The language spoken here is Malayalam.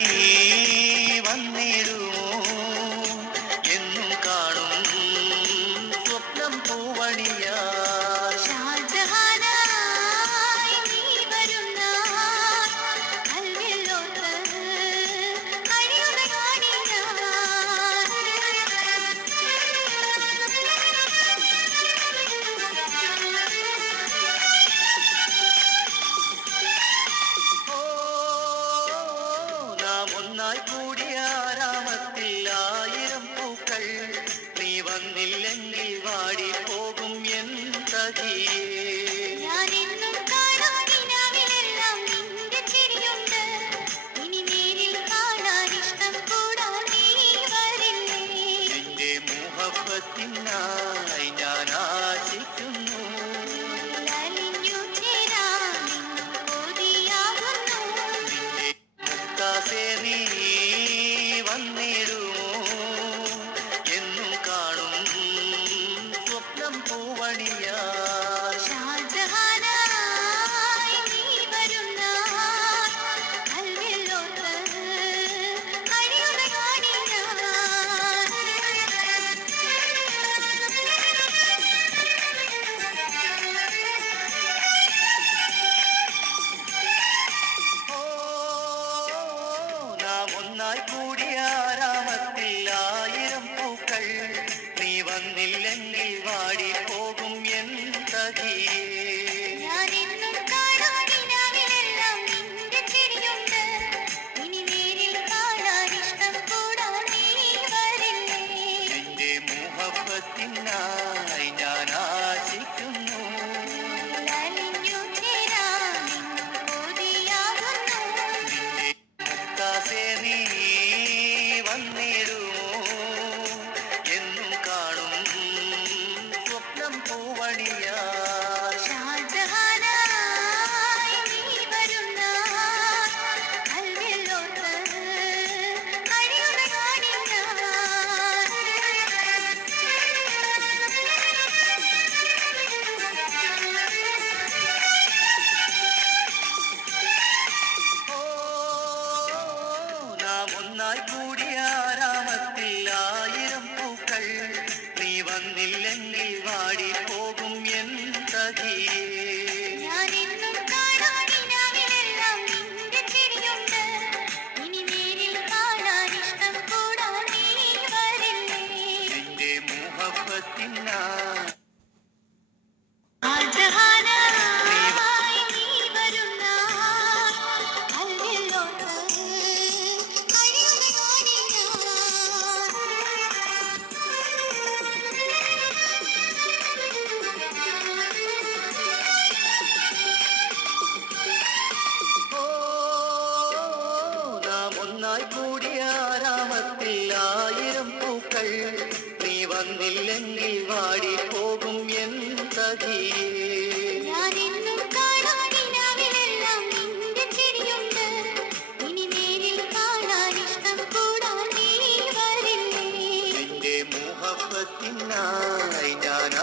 നീ വന്നിടുമോ എന്നും കാണും സ്വപ്നം പൂവണിയാ ഒന്നായി കൂടിയ രാമത്തിൽ ആയിരം പൂക്കൾ നീ വന്നില്ലെങ്കിൽ വാടി പോകും എൻ സഖിയേ എന്റെ മുഹബത്തിനായി ഞാൻ ആശിക്കുന്നു നീ വന്നിടുമോ എന്നും കാണും സ്വപ്നം പൂവണിയാ ഒന്നായി കൂടിയ രാമത്തിൽ ആയിരം പൂക്കൾ നീ വന്നില്ലെങ്കിൽ വാടി പോകും എൻ സഖിയേ എന്റെ മുഹബത്തിനായി ഞാൻ ആശിക്കുന്നു നീ വന്നിടുമോ എന്നും കാണും സ്വപ്നം പൂവണിയാ ഒന്നായി കൂടിയ രാമത്തിൽ ആയിരം പൂക്കൾ നീ വന്നില്ലെങ്കിൽ വാടി പോകും എൻ സഖിയേ എന്റെ മുഹബത്തിനായി ഒന്നായി കൂടിയ രാമത്തിൽ ആയിരം പൂക്കൾ നീ വന്നില്ലെങ്കിൽ വാടി പോകും എൻ സഖിയേ എന്റെ മുഹബത്തിനായി ഞാൻ